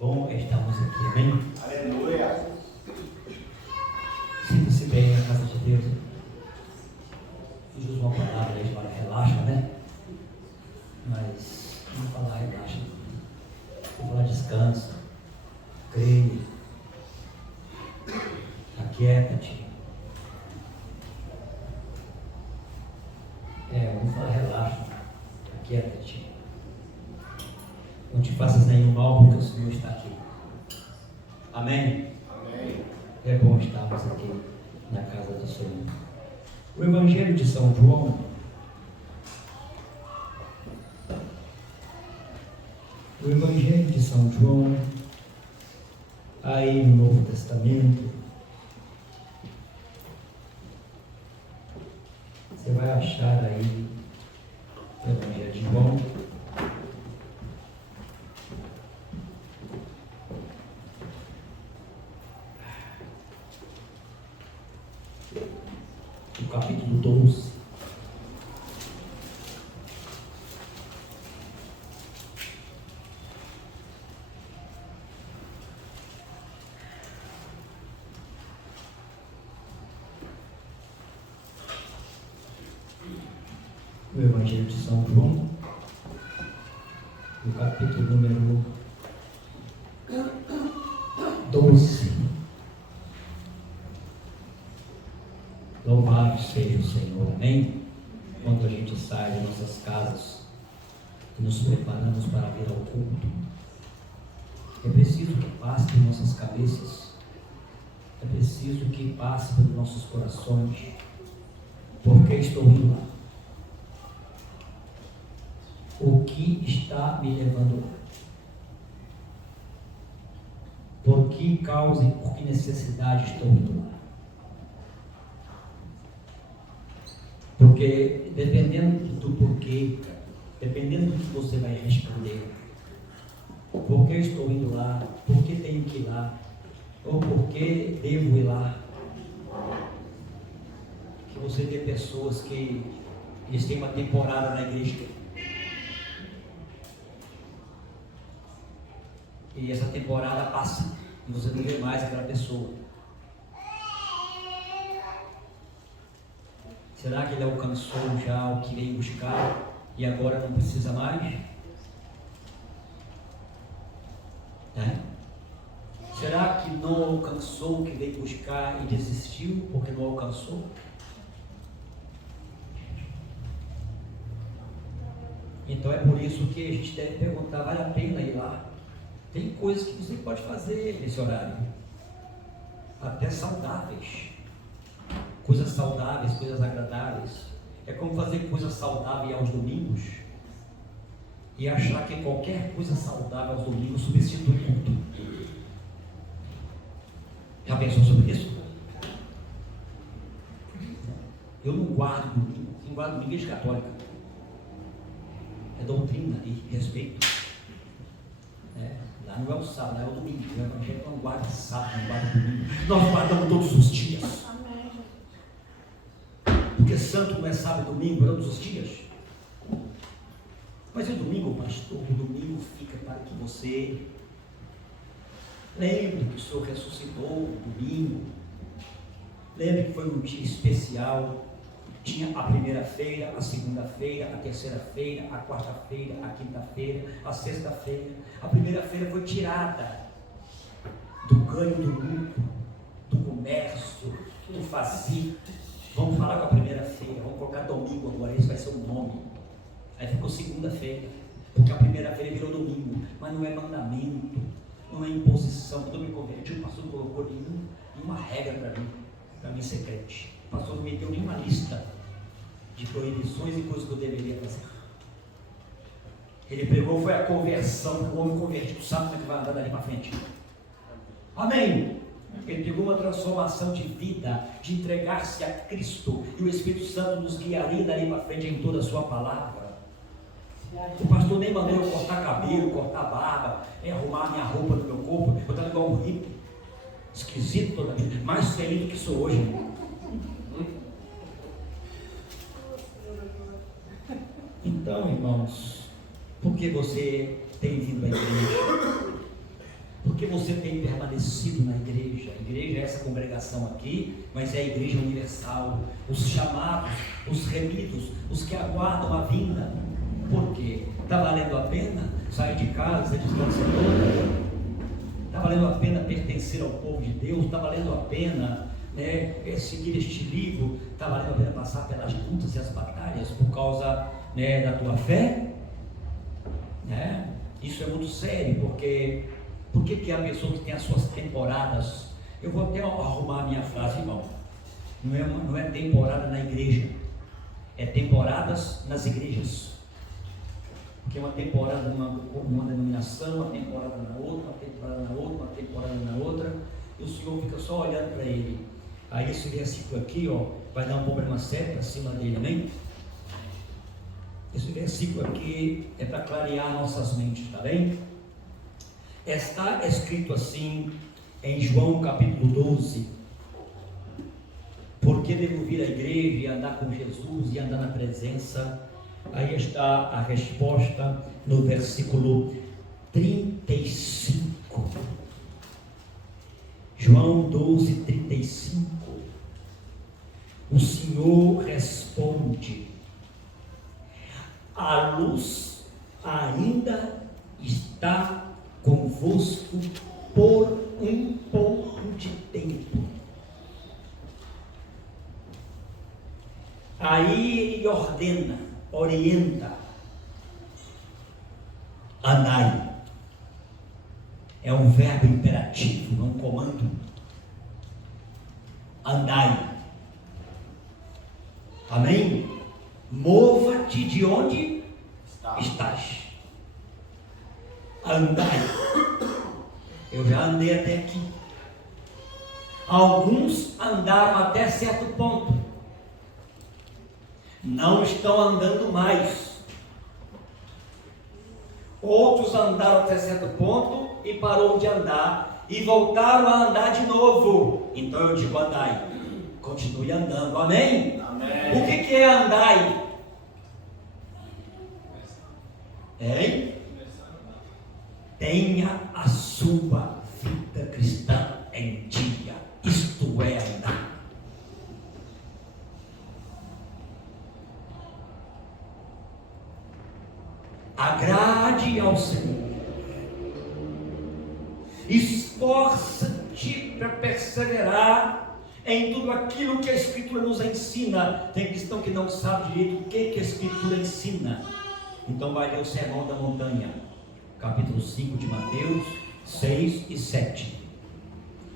Bom estamos aqui, amém? Aleluia. Sinta-se bem na casa de Deus. Usa uma palavra aí para relaxa, né? Mas não falar relaxa, vou falar descansa, creia, aquieta-te. Vamos falar relaxa, aquieta-te. Não te faças nenhum mal, porque o Senhor está aqui. Amém? Amém. É bom estarmos aqui na casa do Senhor. O Evangelho de São João, aí no Novo Testamento, você vai achar aí o Evangelho de João. No capítulo 12. O Evangelho de São João, no capítulo número 12. Louvado seja o Senhor, amém? Quando a gente sai de nossas casas e nos preparamos para vir ao culto, é preciso que passe por nossas cabeças, é preciso que passe pelos nossos corações, porque estou indo lá. O que está me levando lá? Por que causa e por que necessidade estou indo lá? Porque dependendo do porquê, dependendo do que você vai responder, por que estou indo lá, por que tenho que ir lá, ou por que devo ir lá, que você vê pessoas que eles têm uma temporada na igreja, e essa temporada passa, e você não vê mais aquela pessoa. Será que ele alcançou já o que veio buscar e agora não precisa mais? Será que não alcançou o que veio buscar e desistiu porque não alcançou? Então é por isso que a gente deve perguntar, vale a pena ir lá? Tem coisas que você pode fazer nesse horário, até saudáveis. Coisas saudáveis, coisas agradáveis. É como fazer coisa saudável aos domingos e achar que qualquer coisa saudável aos domingos substitui tudo. Já pensou sobre isso? Eu não guardo domingo. Quem guarda domingo é igreja católica. É doutrina e respeito. Lá não é o sábado, lá é o domingo. O evangelho não guarda sábado, não guarda domingo. Nós guardamos todos os dias. Porque santo não é sábado e domingo, é todos os dias. Mas o domingo, pastor, o domingo fica para que você lembre que o Senhor ressuscitou no domingo. Lembre que foi um dia especial. Tinha a primeira-feira, a segunda-feira, a terceira-feira, a quarta-feira, a quinta-feira, a sexta-feira. A primeira-feira foi tirada do ganho do lucro, do comércio, do fazer. Vamos falar com a primeira-feira, vamos colocar domingo agora, esse vai ser o nome. Aí ficou segunda-feira, porque a primeira-feira virou domingo, mas não é mandamento, não é imposição. Quando eu me converti, o pastor não colocou nenhuma regra para mim ser crente. O pastor não meteu nenhuma lista de proibições e coisas que eu deveria fazer. Ele pegou, foi a conversão, o homem convertido, sabe como é que vai andar dali para frente? Amém? Ele pegou uma transformação de vida, de entregar-se a Cristo, e o Espírito Santo nos guiaria dali para frente em toda a sua palavra. O pastor nem mandou eu cortar cabelo, cortar barba, arrumar minha roupa do meu corpo. Eu estava igual um rico, esquisito toda a vida, mais feliz do que sou hoje, irmão. Então, irmãos, por que você tem vindo à igreja? porque você tem permanecido na igreja. A igreja é essa congregação aqui, mas é a igreja universal. Os chamados, os remidos, os que aguardam a vinda. Por quê? Está valendo a pena sair de casa, a distância toda? Está valendo a pena pertencer ao povo de Deus? Está valendo a pena, né, seguir este livro? Está valendo a pena passar pelas lutas e as batalhas por causa, né, da tua fé? Né? Isso é muito sério, porque por que a pessoa que tem as suas temporadas, eu vou até arrumar a minha frase, irmão, não é temporada na igreja, é temporadas nas igrejas. Porque uma temporada numa denominação, uma temporada na outra, uma temporada na outra, uma temporada na outra, e o Senhor fica só olhando para ele. Aí esse versículo aqui, ó, vai dar um problema sério para cima dele, amém? Esse versículo aqui é para clarear nossas mentes, tá bem? Está escrito assim em João capítulo 12: porque devo vir à igreja e andar com Jesus e andar na presença. Aí está a resposta no versículo 35. João 12, 35. O Senhor responde: a luz ainda está convosco por um pouco de tempo. Aí ele orienta: andai. É um verbo imperativo, não um comando. Andai. Amém? Mova-te de onde estás. Andai. Eu já andei até aqui. Alguns andaram até certo ponto, não estão andando mais. Outros andaram até certo ponto e parou de andar e voltaram a andar de novo. Então eu digo: andai, continue andando, amém? Amém. O que é andai? Hein? Tenha a sua vida cristã em dia, isto é andar. Agrade ao Senhor, esforça-te para perseverar em tudo aquilo que a Escritura nos ensina. Tem cristão que não sabe direito o que a Escritura ensina. Então vai ler o Sermão da Montanha, capítulo 5 de Mateus, 6 e 7.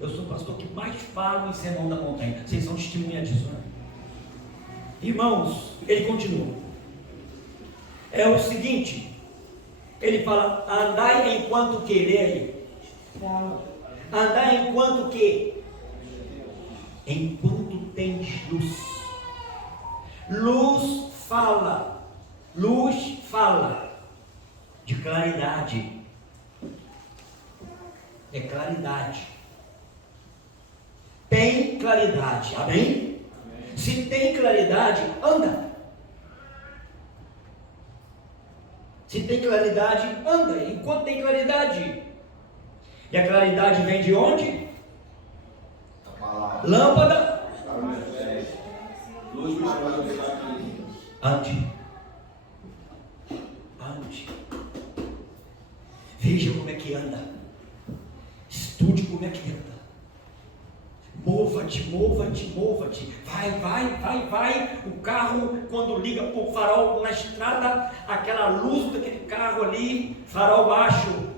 Eu sou o pastor que mais falo em Sermão da Montanha. Vocês são testemunha disso, né? Irmãos, ele continua. É o seguinte, ele fala: andai enquanto querer. Andai enquanto que? Enquanto tens luz. Luz fala de claridade. É claridade. Tem claridade, amém? Amém. Se tem claridade, anda. Se tem claridade, anda. Enquanto tem claridade. E a claridade vem de onde? Lâmpada. Luz. Ande. Veja como é que anda. Estude como é que anda. Mova-te. Vai. O carro, quando liga para o farol na estrada, aquela luz daquele carro ali, farol baixo,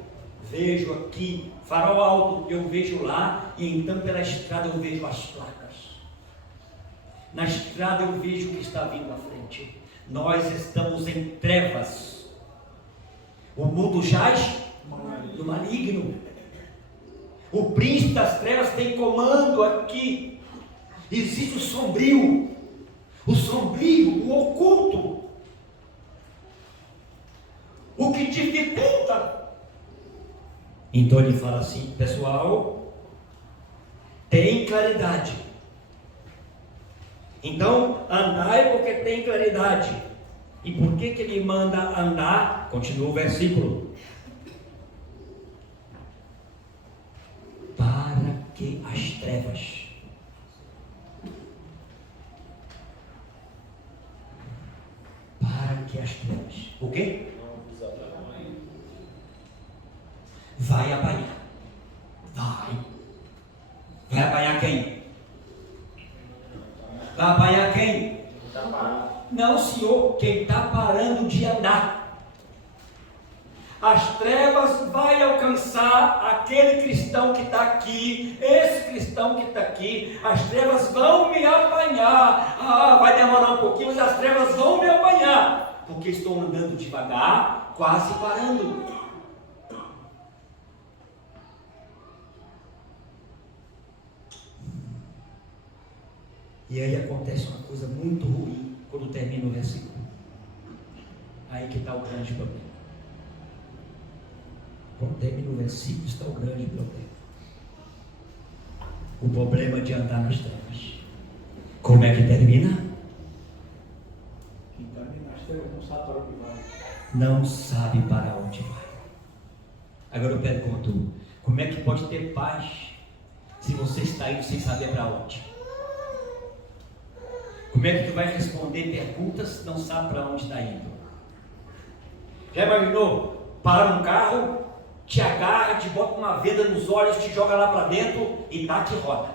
vejo aqui, farol alto, eu vejo lá, e então pela estrada eu vejo as placas. Na estrada eu vejo o que está vindo à frente. Nós estamos em trevas. O mundo jaz no maligno. O príncipe das trevas tem comando aqui. Existe o sombrio, o oculto, o que dificulta. Então ele fala assim: pessoal, tem claridade. Então andai porque tem claridade. E por que ele manda andar? Continua o versículo. trevas. Para que as trevas. O quê? Vai apanhar. Vai apanhar quem? Vai apanhar quem? Não, senhor, quem está parando de andar. As trevas vai alcançar aquele cristão que está aqui, esse cristão que está aqui. As trevas vão me apanhar. Vai demorar um pouquinho, mas as trevas vão me apanhar, porque estou andando devagar, quase parando. E aí acontece uma coisa muito ruim quando termina o versículo. Aí que está o grande problema. Quando termina o versículo está o grande problema. O problema de andar nas trevas. Como é que termina? Quem termina nas trevas não sabe para onde vai. Não sabe para onde vai. Agora eu pergunto, como é que pode ter paz se você está indo sem saber para onde? Como é que tu vai responder perguntas se não sabe para onde está indo? Já imaginou? Para um carro, te agarra, te bota uma venda nos olhos, te joga lá para dentro e bate e roda.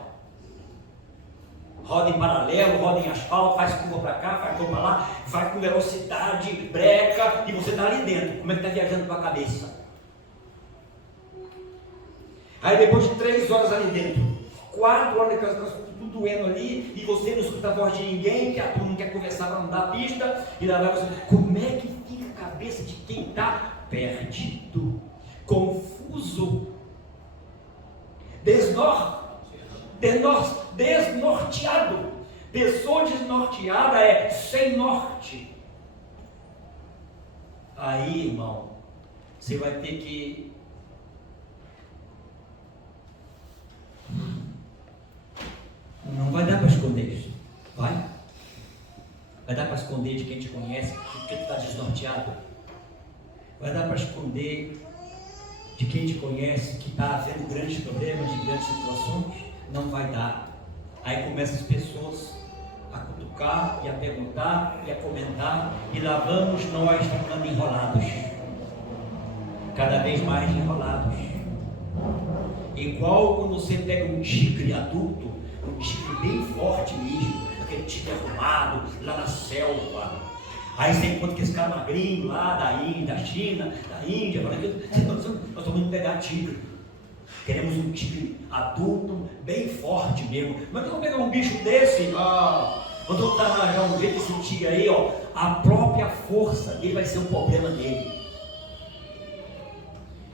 Roda em paralelo, roda em asfalto, faz curva para cá, faz curva para lá, vai com velocidade, breca, e você está ali dentro. Como é que está viajando com a cabeça? Aí depois de 3 horas ali dentro, 4 horas tudo doendo ali, e você não escuta a voz de ninguém, que a turma não quer conversar para não dar pista, e lá vai você. Como é que fica a cabeça de quem está perdido, confuso, desnorteado? Pessoa desnorteada é sem norte. Aí, irmão, você vai ter que não vai dar para esconder isso. Vai dar para esconder de quem te conhece que tu está desnorteado? Vai dar para esconder de quem te conhece que está havendo grandes problemas, de grandes situações? Não vai dar. Aí começam as pessoas a cutucar e a perguntar e a comentar, e lá vamos nós ficando enrolados, cada vez mais enrolados. Igual quando você pega um tigre adulto, um tigre bem forte mesmo, aquele tigre arrumado lá na selva. Aí você encontra aqueles caras magrinhos lá da China, da Índia, nós estamos indo pegar tigre. Queremos um tigre adulto, bem forte mesmo. Mas vamos pegar um bicho desse, quando eu arranjar um jeito desse tigre aí, a própria força dele vai ser um problema dele.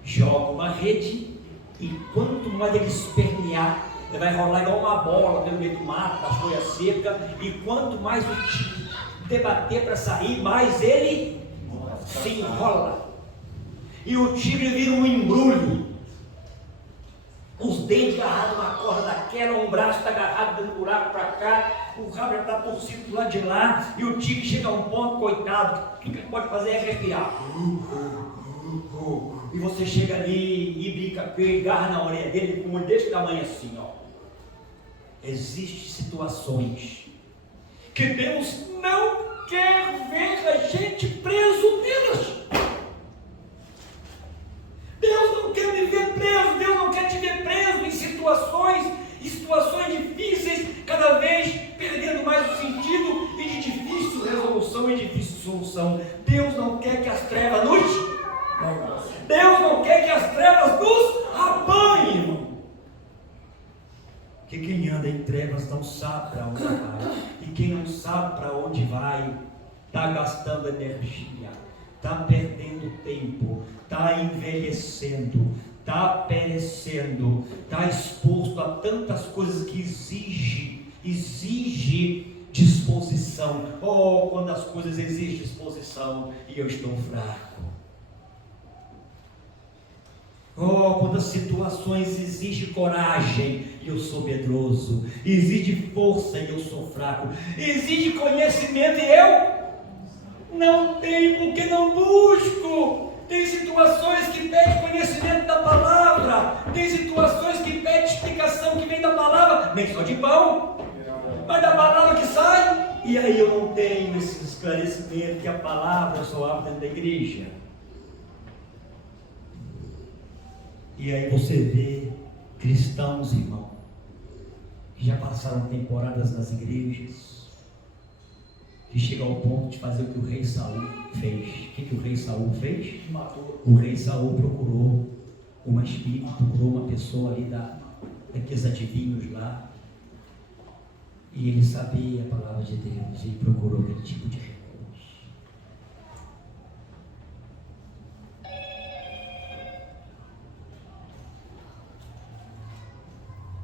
Joga uma rede, e quanto mais ele espernear, ele vai rolar igual uma bola pelo meio do mato, das folhas secas, e quanto mais o tigre debater para sair, mais ele se enrola. E o tigre vira um embrulho. Os dentes agarrados na corda daquela, um braço está agarrado dando buraco para cá, o rabo já está torcido do lado de lá, e o tigre chega a um ponto, coitado, o que ele pode fazer é respirar. E você chega ali e brinca com ele, agarra na orelha dele com um olho desse tamanho assim, Existem situações que Deus não quer ver a gente preso nelas. Deus não quer me ver preso, Deus não quer te ver preso em situações difíceis, cada vez perdendo mais o sentido, e de difícil resolução e difícil solução. Deus não quer que as trevas Deus não quer que as trevas nos apanhem, irmão. Porque quem anda em trevas não sabe para onde vai. E quem não sabe para onde vai, está gastando energia, está perdendo tempo, está envelhecendo, está perecendo, está exposto a tantas coisas que exige disposição. Quando as coisas exigem disposição e eu estou fraco. Quando as situações exigem coragem e eu sou medroso, exige força e eu sou fraco, exige conhecimento e eu não tenho, porque não busco. Tem situações que pedem conhecimento da palavra, tem situações que pedem explicação que vem da palavra, nem só de pão, mas da palavra que sai. E aí eu não tenho esse esclarecimento que a palavra só abre dentro da igreja. E aí você vê cristãos, irmão, que já passaram temporadas nas igrejas, que chegam ao ponto de fazer o que o rei Saul fez. O que o rei Saul fez? Matou. O rei Saul procurou uma espírita, procurou uma pessoa ali daqueles adivinhos lá, e ele sabia a palavra de Deus, e procurou aquele tipo de recurso.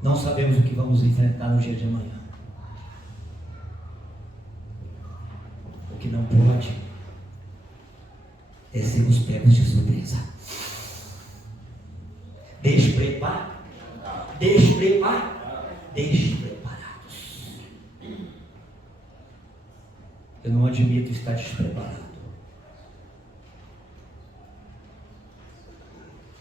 Não sabemos o que vamos enfrentar no dia de amanhã. O que não pode é sermos pegos de surpresa. Despreparados. Eu não admito estar despreparado.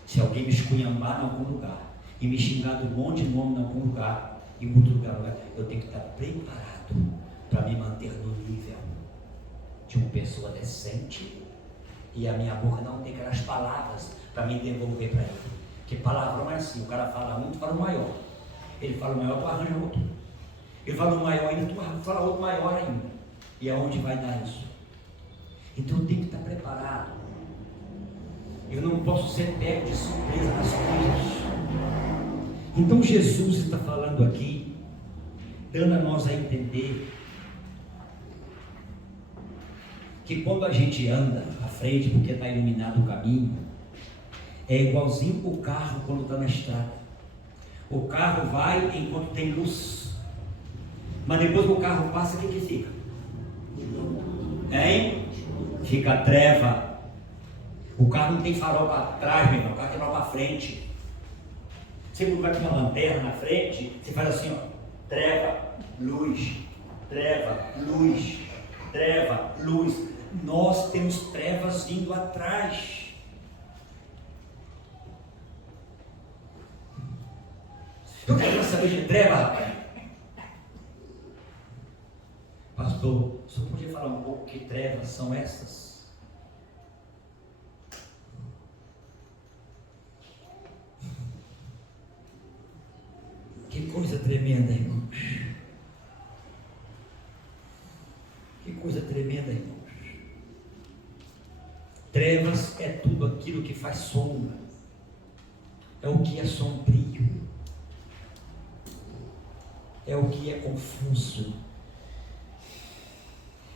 Se alguém me esculhambar em algum lugar e me xingar de um monte de nome em algum lugar, em outro lugar, eu tenho que estar preparado para me manter no nível de uma pessoa decente, e a minha boca não tem aquelas palavras para me devolver para ele. Porque palavrão é assim, o cara fala um, tu fala o maior. Ele fala o maior, tu arranja outro. Ele fala o maior ainda, tu fala outro maior ainda. E aonde vai dar isso? Então eu tenho que estar preparado. Eu não posso ser pego de surpresa nas coisas. Então Jesus está falando aqui, dando a nós a entender que quando a gente anda à frente, porque está iluminado o caminho, é igualzinho o carro quando está na estrada. O carro vai enquanto tem luz, mas depois que o carro passa, o que fica? Hein? Fica a treva. O carro não tem farol para trás, meu irmão, o carro tem farol para frente. Você não vai com uma lanterna na frente, você faz assim, ó, treva, luz, treva, luz, treva, luz. Nós temos trevas vindo atrás. Eu quero saber de treva, rapaz. Pastor, o senhor podia falar um pouco que trevas são essas? Que coisa tremenda, irmãos. Que coisa tremenda, irmãos. Trevas é tudo aquilo que faz sombra. É o que é sombrio. É o que é confuso.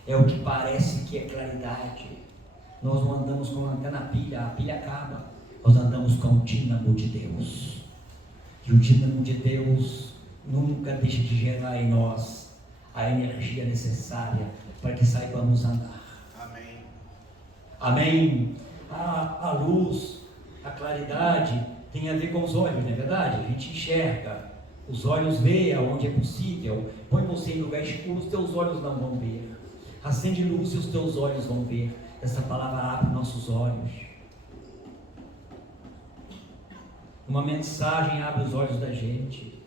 É o que parece que é claridade. Nós não andamos com a pilha acaba. Nós andamos com o dínamo de Deus. E o dínamo de Deus nunca deixa de gerar em nós a energia necessária para que saibamos andar. Amém. Amém. A luz, a claridade tem a ver com os olhos, não é verdade? A gente enxerga. Os olhos veem aonde é possível. Põe você em lugar escuro, os teus olhos não vão ver. Acende luz e os teus olhos vão ver. Essa palavra abre nossos olhos. Uma mensagem abre os olhos da gente.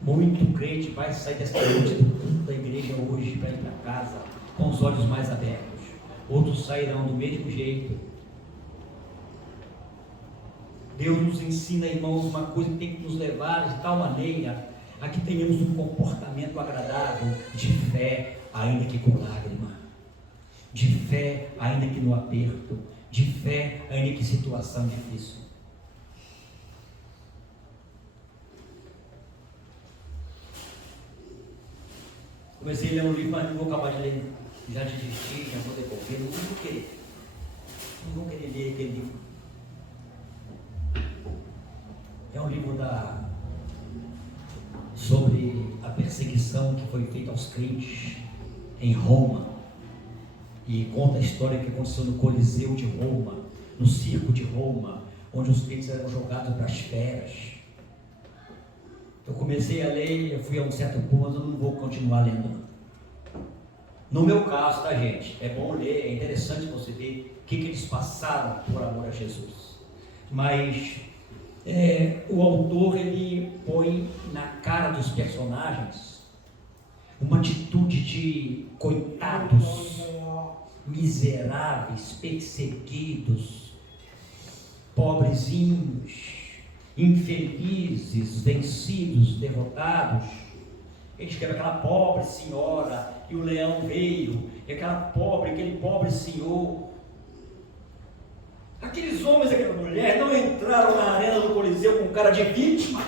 Muito crente vai sair desta noite do culto da igreja hoje para ir para casa com os olhos mais abertos. Outros sairão do mesmo jeito. Deus nos ensina, irmãos, uma coisa que tem que nos levar de tal maneira a que tenhamos um comportamento agradável de fé, ainda que com lágrima, de fé, ainda que no aperto, de fé, ainda que em situação difícil. Comecei a ler um livro, mas não vou acabar de ler, já desisti, já vou devolver, não vou querer. Não vou querer ler aquele livro. É um livro sobre a perseguição que foi feita aos crentes em Roma, e conta a história que aconteceu no Coliseu de Roma, no circo de Roma, onde os crentes eram jogados para as feras. Eu comecei a ler, eu fui a um certo ponto, mas eu não vou continuar lendo. No meu caso, tá, gente? É bom ler, é interessante você ver o que eles passaram por amor a Jesus. Mas o autor, ele põe na cara cara dos personagens, uma atitude de coitados, miseráveis, perseguidos, pobrezinhos, infelizes, vencidos, derrotados. Eles querem aquela pobre senhora e o leão veio, e aquele pobre senhor. Aqueles homens e aquela mulher não entraram na arena do Coliseu com cara de vítima.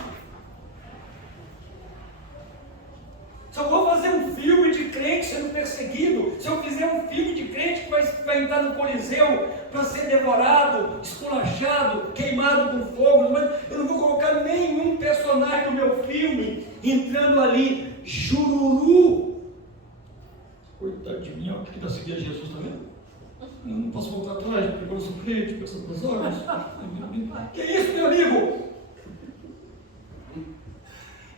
Se eu vou fazer um filme de crente sendo perseguido, se eu fizer um filme de crente que vai entrar no Coliseu para ser devorado, esculachado, queimado com fogo, mas eu não vou colocar nenhum personagem do meu filme entrando ali, jururu. Coitado de mim, olha o que está seguindo Jesus, está vendo? Eu não posso voltar atrás, porque eu sou crente, penso nas horas. Que isso, meu amigo?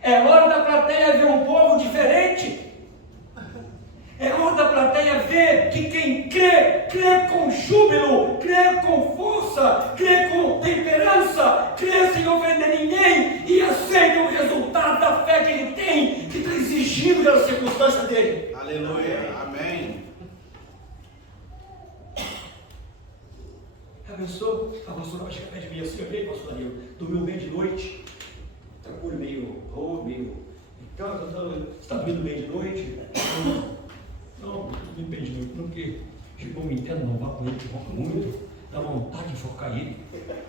É hora da plateia ver um povo diferente. É hora da plateia ver que quem crê, crê com júbilo, crê com força, crê com temperança, crê sem ofender ninguém e aceita o resultado da fé que ele tem, que está exigindo pela circunstância dele. Aleluia, amém. Abençoou? A pastora vai chegar perto de mim assim, eu falei, pastor Danilo, dormiu bem de noite, está com o olho meio roxo, meio... Então, você está dormindo bem de noite? Não, dormi bem de noite, não, porque chegou um interno, não vá com ele, que ronca muito, dá vontade de enfocar ele.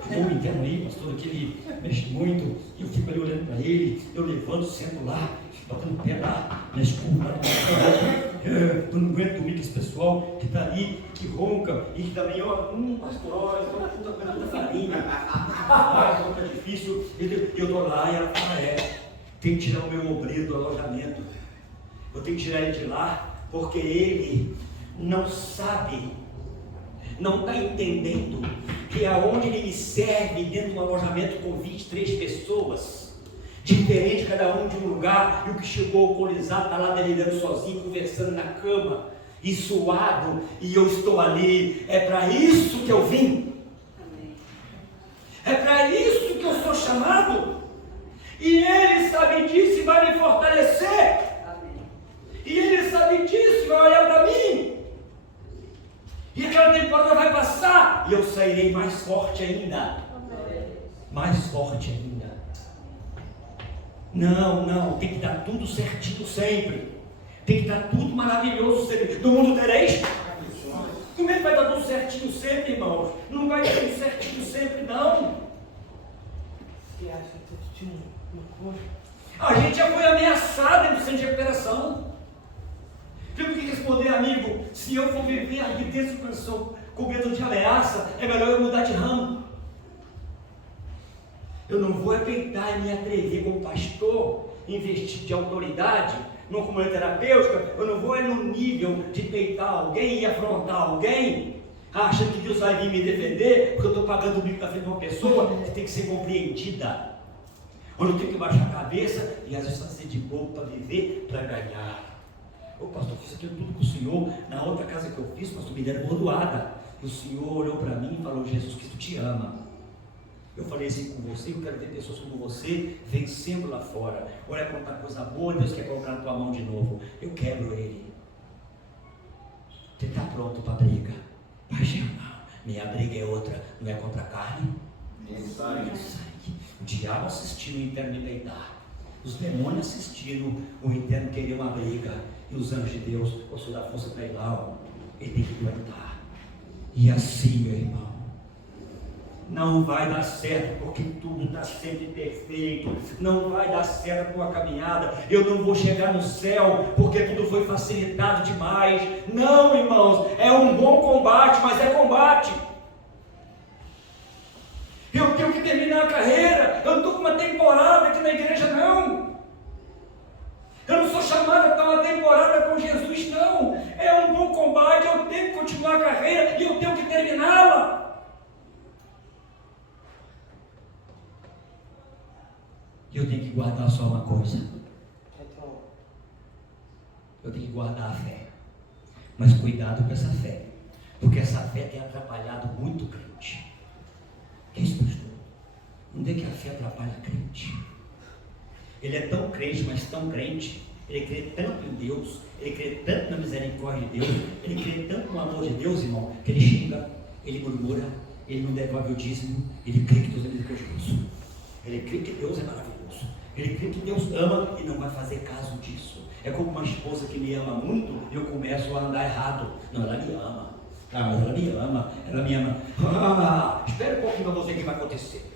Chegou um interno aí, pastor, que ele mexe muito, e eu fico ali olhando para ele, eu levanto, sento lá, fico batendo o pé lá, na escura, lá eu não aguento dormir com esse pessoal que está ali, que ronca, e que também, ó, pastor, olha, puta coisa da farinha, ronca difícil, e eu estou lá, e ela fala, tem que tirar o meu obreiro do alojamento, eu tenho que tirar ele de lá, porque ele não sabe, não está entendendo que aonde ele me serve dentro de um alojamento com 23 pessoas, diferente cada um de um lugar, e o que chegou alcoolizado está lá delirando sozinho, conversando na cama, e suado, e eu estou ali. É para isso que eu vim. É para isso que eu sou chamado. E ele sabe disso e vai me fortalecer. E ele sabe disso e vai olhar para mim. E aquela temporada vai passar e eu sairei mais forte ainda. Mais forte ainda. Não, tem que dar tudo certinho sempre. Tem que dar tudo maravilhoso sempre. No mundo tereis. Como é que vai dar tudo certinho sempre, irmãos? Não vai dar tudo certinho sempre, não. A gente já foi ameaçado no centro de recuperação. Temos que responder, amigo, se eu for viver aqui dentro do coração com medo de ameaça, é melhor eu mudar de ramo. Eu não vou peitar e me atrever como pastor, investir de autoridade, numa comunidade terapêutica, eu não vou no nível de peitar alguém e afrontar alguém, achando que Deus vai vir me defender, porque eu estou pagando o bico da frente de uma pessoa que tem que ser compreendida. Onde eu tenho que baixar a cabeça e às vezes fazer de bobo para viver, para ganhar. Ô pastor, fiz aquilo tudo com o senhor, na outra casa que eu fiz, pastor, me deram bordoada. E o senhor olhou para mim e falou, Jesus Cristo te ama. Eu falei assim com você, eu quero ver pessoas como você vencendo lá fora. Olha quanta coisa boa, Deus quer colocar na tua mão de novo. Eu quebro ele. Você está pronto para a briga? Paixão, não. Minha briga é outra, não é contra a carne. É sangue. O diabo assistindo o interno me deitar. Os demônios assistindo o interno querer uma briga. E os anjos de Deus, o Senhor da força para ir lá, ele tem que aguentar. E assim, meu irmão, não vai dar certo, porque tudo está sempre perfeito. Não vai dar certo com a caminhada. Eu não vou chegar no céu, porque tudo foi facilitado demais. Não, irmãos, é um bom combate, mas é combate. Eu tenho que terminar a carreira. Eu não estou com uma temporada aqui na igreja, não. Eu não sou chamado para uma temporada com Jesus, não. É um bom combate, eu tenho que continuar a carreira e eu tenho que terminá-la. E eu tenho que guardar só uma coisa. Eu tenho que guardar a fé. Mas cuidado com essa fé. Porque essa fé tem atrapalhado muito o crente. Que isso, pastor? Onde é que a fé atrapalha a crente? Ele é tão crente, mas tão crente. Ele crê tanto em Deus, ele crê tanto na misericórdia de Deus, ele crê tanto no amor de Deus, irmão, que ele xinga, ele murmura, ele não devolve o dízimo, ele crê que Deus é misericordioso, ele crê que Deus é maravilhoso, ele crê que Deus ama e não vai fazer caso disso. É como uma esposa que me ama muito e eu começo a andar errado. Não, ela me ama. Ah, mas ela me ama, ela me ama. Espera um pouquinho para você o que vai acontecer.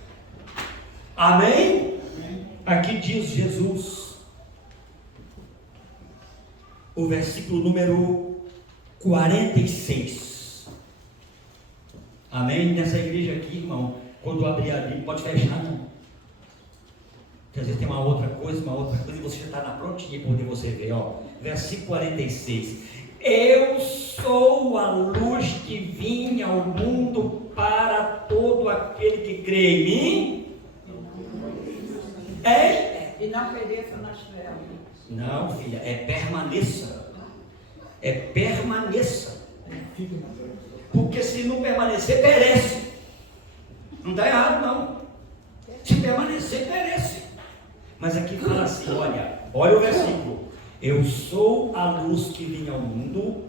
Amém? Aqui diz Jesus, o versículo número 46. Amém? Nessa igreja aqui, irmão, quando abrir a Bíblia, pode fechar, não. Porque às vezes tem uma outra coisa, e você já está na prontinha para poder você ver, ó. Versículo 46. Eu sou a luz que vim ao mundo para todo aquele que crê em mim. E não pereça nas trevas. Não, filha, é permaneça. É permaneça. Porque se não permanecer, perece. Não está errado, não. Se permanecer, perece. Mas aqui fala assim, olha o versículo. Eu sou a luz que vim ao mundo,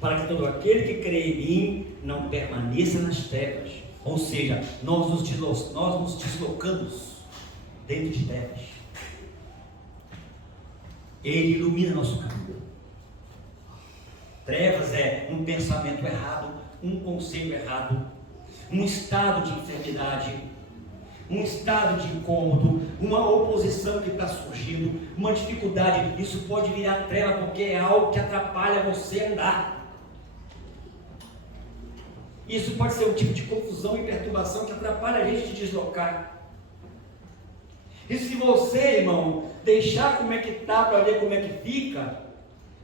para que todo aquele que crê em mim não permaneça nas trevas. Ou seja, nós nos deslocamos dentro de trevas. Ele ilumina nosso caminho. Trevas é um pensamento errado, um conselho errado, um estado de enfermidade, um estado de incômodo, uma oposição que está surgindo, uma dificuldade. Isso pode virar treva porque é algo que atrapalha você andar. Isso pode ser um tipo de confusão e perturbação que atrapalha a gente de deslocar. E se você, irmão, deixar como é que está para ver como é que fica,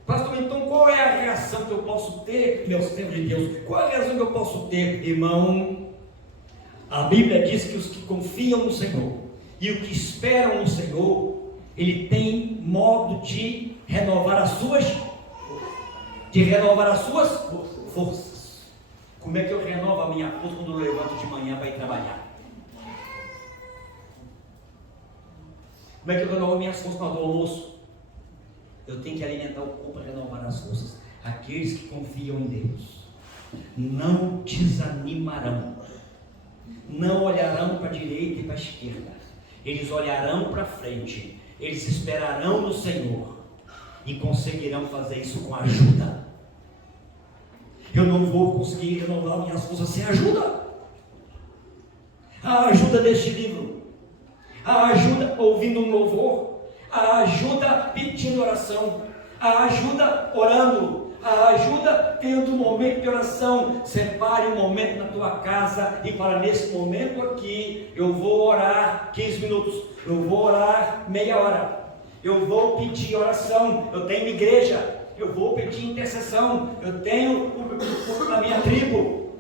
pastor, então qual é a reação que eu posso ter, meu servo de Deus? Qual é a reação que eu posso ter, irmão? A Bíblia diz que os que confiam no Senhor e os que esperam no Senhor, ele tem modo de renovar as suas forças. Como é que eu renovo a minha força quando eu levanto de manhã para ir trabalhar? Como é que eu renovo minhas forças para o almoço? Eu tenho que alimentar o corpo para renovar as forças. Aqueles que confiam em Deus não desanimarão, não olharão para a direita e para a esquerda, eles olharão para frente, eles esperarão no Senhor e conseguirão fazer isso com ajuda. Eu não vou conseguir renovar minhas forças sem ajuda. A ajuda deste livro, a ajuda ouvindo um louvor, a ajuda pedindo oração, a ajuda orando, a ajuda tendo um momento de oração. Separe um momento na tua casa e para nesse momento aqui eu vou orar 15 minutos, eu vou orar meia hora, eu vou pedir oração. Eu tenho igreja, eu vou pedir intercessão, eu tenho a minha tribo,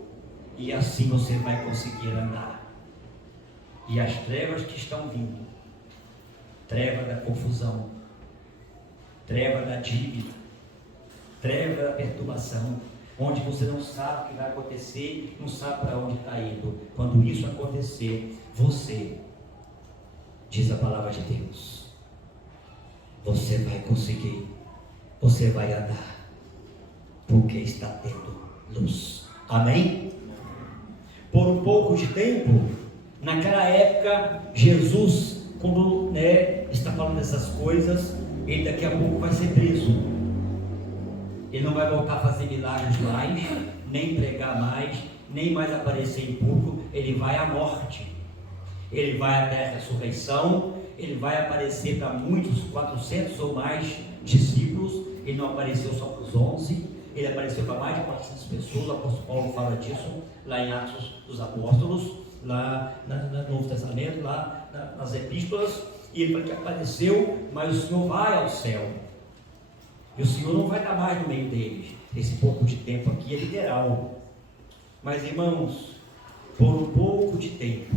e assim você vai conseguir andar. E as trevas que estão vindo, treva da confusão, treva da dívida, treva da perturbação, onde você não sabe o que vai acontecer, não sabe para onde está indo. Quando isso acontecer, você, diz a palavra de Deus, você vai conseguir, você vai andar, porque está tendo luz. Amém? Por um pouco de tempo, naquela época, Jesus, quando está falando dessas coisas, ele daqui a pouco vai ser preso. Ele não vai voltar a fazer milagres mais, nem pregar mais, nem mais aparecer em público. Ele vai à morte, ele vai até a ressurreição, ele vai aparecer para muitos, 400 ou mais discípulos. Ele não apareceu só para os 11, ele apareceu para mais de 400 pessoas. O apóstolo Paulo fala disso lá em Atos dos Apóstolos, lá no Novo Testamento, lá nas epístolas. E ele fala que apareceu, mas o Senhor vai ao céu, e o Senhor não vai estar mais no meio deles. Esse pouco de tempo aqui é literal. Mas irmãos, por um pouco de tempo,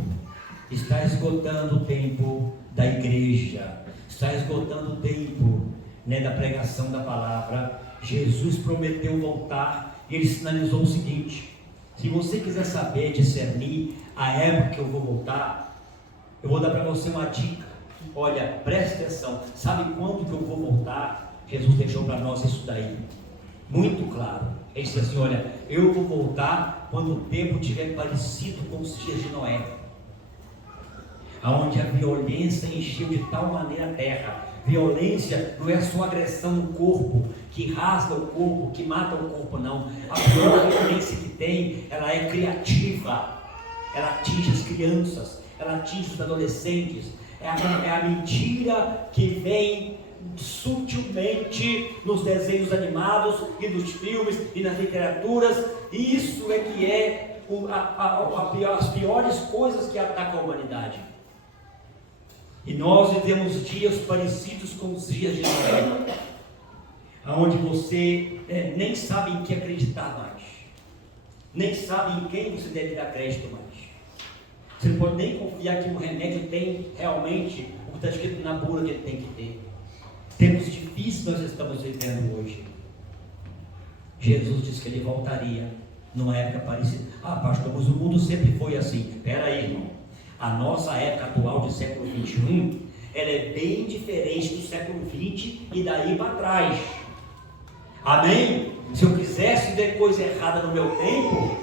está esgotando o tempo da igreja, está esgotando o tempo da pregação da palavra. Jesus prometeu voltar, e ele sinalizou o seguinte: se você quiser saber, discernir a época que eu vou voltar, eu vou dar para você uma dica. Olha, preste atenção. Sabe quando que eu vou voltar? Jesus deixou para nós isso daí muito claro. Ele disse assim: olha, eu vou voltar quando o tempo estiver parecido com os dias de Noé, aonde a violência encheu de tal maneira a terra. Violência não é só agressão no corpo, que rasga o corpo, que mata o corpo, não. A pior violência que tem, ela é criativa. Ela atinge as crianças, ela atinge os adolescentes. É a mentira que vem sutilmente nos desenhos animados e nos filmes e nas literaturas. Isso é que é as piores coisas que atacam a humanidade. E nós vivemos dias parecidos com os dias de Noé, onde você nem sabe em que acreditar mais, nem sabe em quem você deve dar crédito mais. Você não pode nem confiar que o remédio tem realmente o que está escrito na bula que ele tem que ter. Tempos difíceis nós estamos vivendo hoje. Jesus disse que ele voltaria numa época parecida. Ah, pastor, mas o mundo sempre foi assim. Espera aí, irmão. A nossa época atual de século XXI, ela é bem diferente do século XX e daí para trás. Amém? Se eu quisesse ver coisa errada no meu tempo,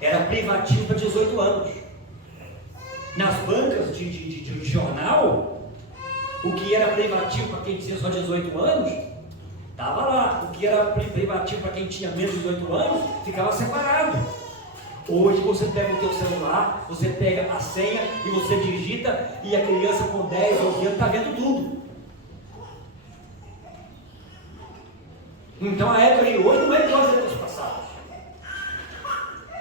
era privativo para 18 anos. Nas bancas de jornal, o que era privativo para quem tinha só 18 anos, estava lá. O que era privativo para quem tinha menos de 18 anos, ficava separado. Hoje você pega o teu celular, você pega a senha e você digita, e a criança com 10 ou 11 anos está vendo tudo. Então a época de hoje não é igual às épocas passadas.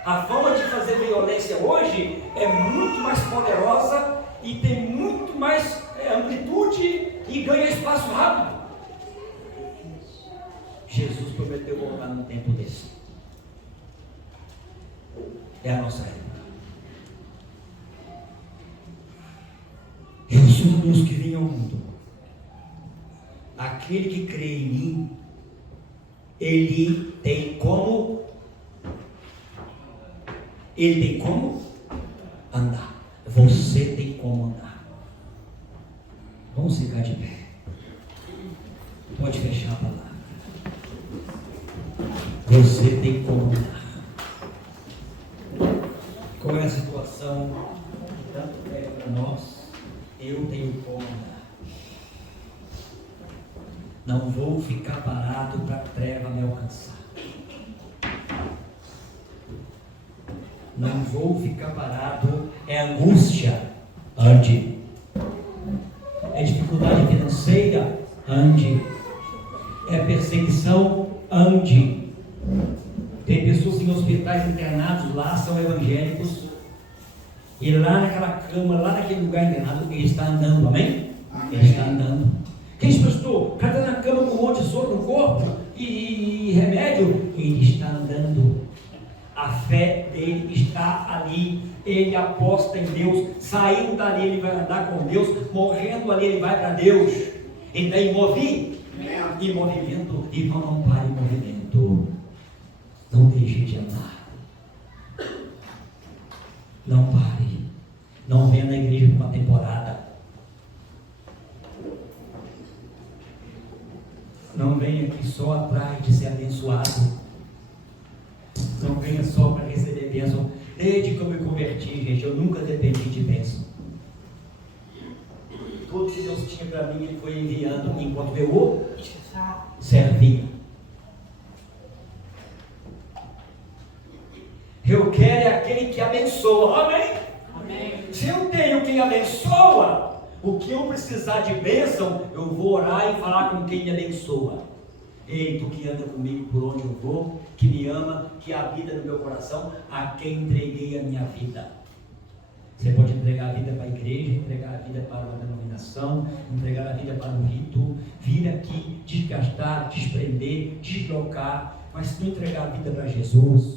A forma de fazer violência hoje é muito mais poderosa e tem muito mais amplitude e ganha espaço rápido. Jesus prometeu voltar num tempo desse. É a nossa época. Eu sou a luz que vem ao mundo. Aquele que crê em mim, ele tem como andar. Você tem como andar. Vamos ficar de pé. Pode fechar a palavra. Você tem como andar. Qual é a situação que tanto pega para nós? Eu tenho como andar. Não vou ficar parado para a treva me alcançar. Não vou ficar parado. É angústia, ande. É dificuldade financeira, ande. É perseguição, ande. Tem pessoas em hospitais internados lá, são evangélicos, e lá naquela cama, lá naquele lugar internado, ele está andando, amém? Ele está andando. Quem diz, pastor, o cara está na cama com um monte de soro no corpo e remédio? Ele está andando. A fé dele está ali. Ele aposta em Deus. Saindo dali, ele vai andar com Deus. Morrendo ali, ele vai para Deus. Ele está em movimento. Irmão, não pare em movimento. Não deixe de andar. Não pare. Não venha na igreja por uma temporada. Não venha aqui só atrás de ser abençoado. Não venha só para receber bênção. Desde que eu me converti, gente, eu nunca dependi de bênção. Tudo que Deus tinha para mim, Ele foi enviando enquanto eu servia. Eu quero é aquele que abençoa. Amém? Amém. Se eu tenho quem abençoa, o que eu precisar de bênção, eu vou orar e falar com quem me abençoa. Ei, tu que anda comigo por onde eu vou, que me ama, que habita no meu coração, a quem entreguei a minha vida. Você pode entregar a vida para a igreja, entregar a vida para uma denominação, entregar a vida para um rito, vir aqui, desgastar, desprender, deslocar, mas se não entregar a vida para Jesus,